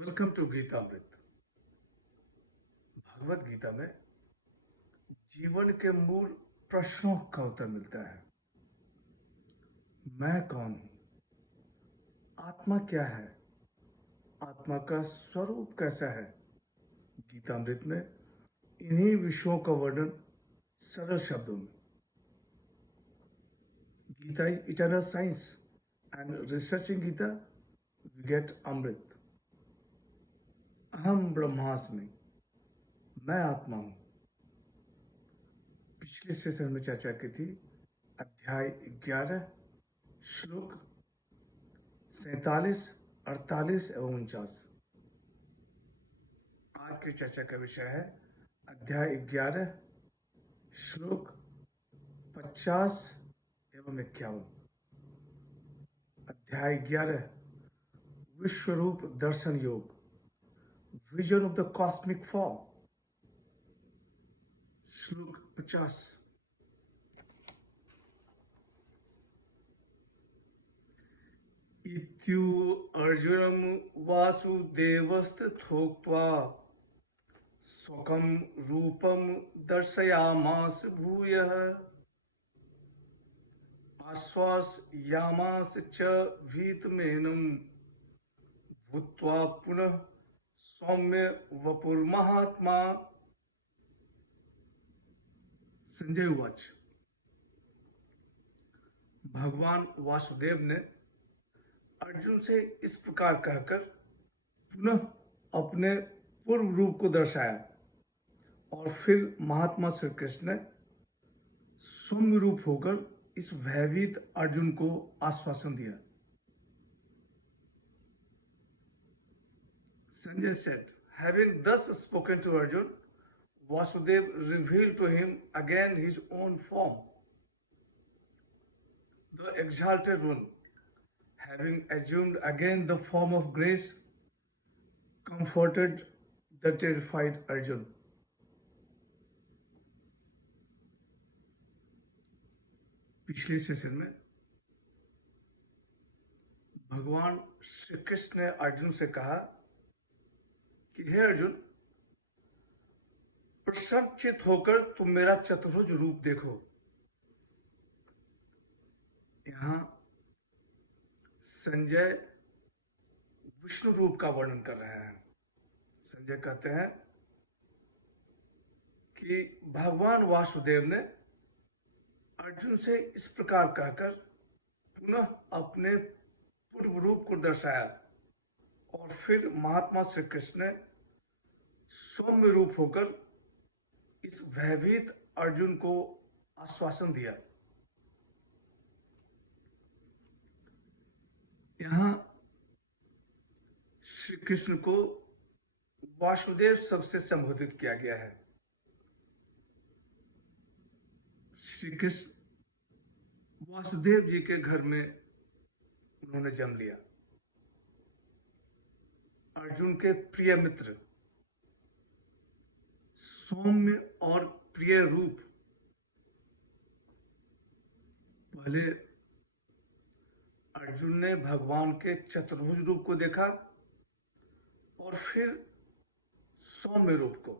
Welcome to Geetamrit. Bhagavad Gita में जीवन के मूल प्रश्नों का उत्तर मिलता है। मैं कौन हूं? आत्मा क्या है? आत्मा का स्वरूप कैसा है? गीतामृत में इन्हीं विषयों का वर्णन सरल शब्दों में। Gita is eternal science and researching Gita we get amrit. अहम ब्रह्मास्मि, मैं आत्मा हूं। पिछले सेशन में चर्चा की थी अध्याय 11 श्लोक 47, 48 एवं 49। आज की चर्चा का विषय है अध्याय 11 श्लोक 50 एवं 51। अध्याय 11 विश्वरूप दर्शन योग, vision of the cosmic form. श्लोक 50। इत्यु अर्जुनम वासुदेवस्तथोक्त्वा स्वकं रूपं दर्शयामास भूयः आश्वासयामास च भीतमेनं भूत्वा पुनः सौम्य वपुर्महात्मा। संजय उवाच। भगवान वासुदेव ने अर्जुन से इस प्रकार कहकर पुनः अपने पूर्व रूप को दर्शाया और फिर महात्मा श्री कृष्ण ने सौम्य रूप होकर इस भयभीत अर्जुन को आश्वासन दिया। Sanjay said, having thus spoken to Arjun, Vasudev revealed to him again his own form. The exalted one, having assumed again the form of grace, comforted the terrified Arjun. पिछले सेशन में भगवान श्री कृष्ण ने अर्जुन से कहा कि हे अर्जुन, प्रसन्नचित होकर तुम मेरा चतुर्भुज रूप देखो। यहां संजय विष्णु रूप का वर्णन कर रहे हैं। संजय कहते हैं कि भगवान वासुदेव ने अर्जुन से इस प्रकार कहकर पुनः अपने पूर्व रूप को दर्शाया और फिर महात्मा श्री कृष्ण ने सौम्य रूप होकर इस भयभीत अर्जुन को आश्वासन दिया। यहां श्री कृष्ण को वासुदेव शब्द से संबोधित किया गया है। श्री कृष्ण वासुदेव जी के घर में उन्होंने जन्म लिया। अर्जुन के प्रिय मित्र, सौम्य और प्रिय रूप। पहले अर्जुन ने भगवान के चतुर्भुज रूप को देखा और फिर सौम्य रूप को।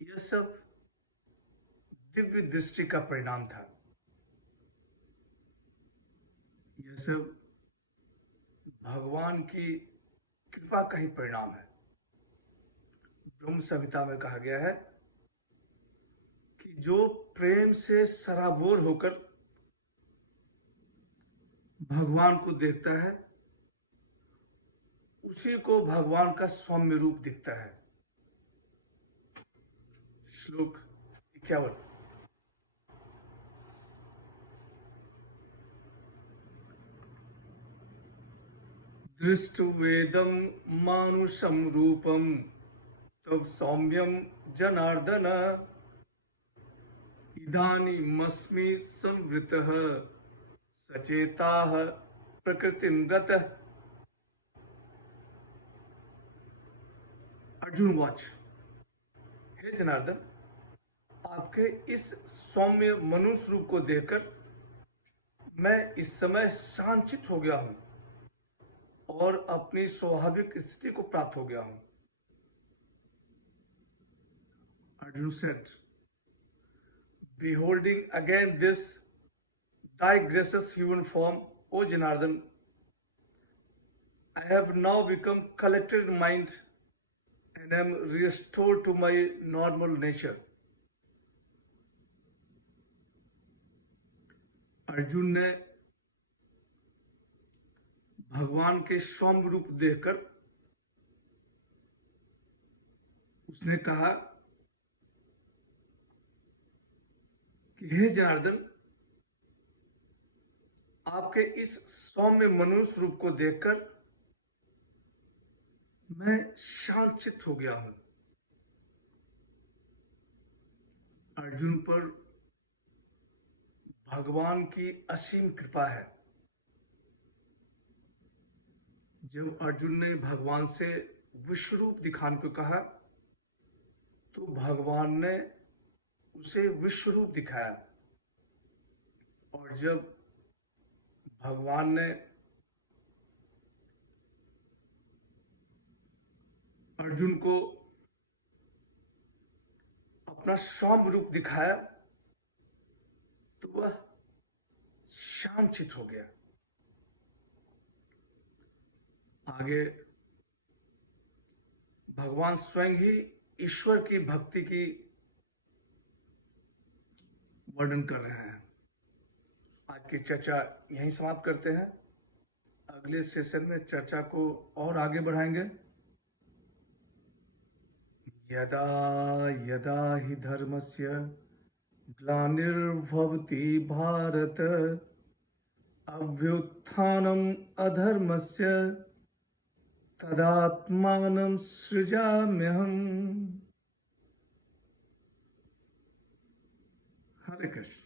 यह सब दिव्य दृष्टि का परिणाम था। यह सब भगवान की कृपा का ही परिणाम है। ब्रह्म संहिता में कहा गया है कि जो प्रेम से सराबोर होकर भगवान को देखता है उसी को भगवान का सौम्य रूप दिखता है। श्लोक 51। दृष्टवेदं मानुषं रूपं तव सौम्यं जनार्दन इदानीमस्मि संवृतः सचेताः प्रकृतिं गतः। अर्जुन वाच। हे जनार्दन, आपके इस सौम्य मनुष्य रूप को देखकर मैं इस समय शांचित हो गया हूं। और अपनी स्वाभाविक स्थिति को प्राप्त हो गया हूं। Arjun said, beholding again this thy gracious human form, O Janardhan, I have now become collected in mind and am restored to my normal nature. Arjun ने भगवान के सौम्य रूप देखकर उसने कहा कि हे जनार्दन, आपके इस सौम्य मनुष्य रूप को देखकर मैं शांतचित्त हो गया हूं। अर्जुन पर भगवान की असीम कृपा है। जब अर्जुन ने भगवान से विश्वरूप दिखाने को कहा तो भगवान ने उसे विश्वरूप दिखाया, और जब भगवान ने अर्जुन को अपना सौम्य रूप दिखाया तो वह शांतचित्त हो गया। आगे भगवान स्वयं ही ईश्वर की भक्ति की वर्णन कर रहे हैं। आज की चर्चा यहीं समाप्त करते हैं। अगले सेशन में चर्चा को और आगे बढ़ाएंगे। यदा यदा हि धर्मस्य ग्लानिर्भवति भारत अभ्युत्थानम् अधर्मस्य तदात्मानं सृजाम्यहम्। हरे कृष्ण।